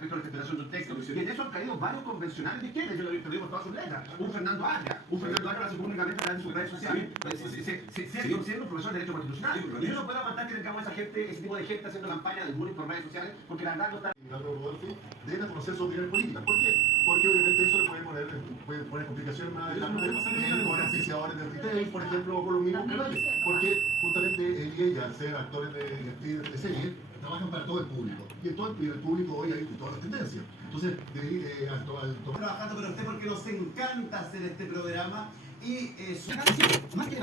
respecto a la interpretación de un texto. Y en eso han caído varios convencionales de izquierda, yo lo digo por todas sus letras. Un Fernando Arria lo hace públicamente a través de sus redes sociales, siendo un profesor de Derecho Constitucional. Y yo no puedo aguantar que tengamos ese tipo de gente haciendo campaña de bullying por redes sociales, porque la verdad no está... Deben conocer sus opiniones políticas. ¿Por qué? Porque obviamente eso le puede poner complicaciones más adelante con auspiciadores de retail, por ejemplo, o con los mismos canales. Porque justamente él y ella, al ser actores de serie, trabajan para todo el público. Y en el público hoy hay todas las tendencias. Entonces, trabajando con usted porque nos encanta hacer este programa y más que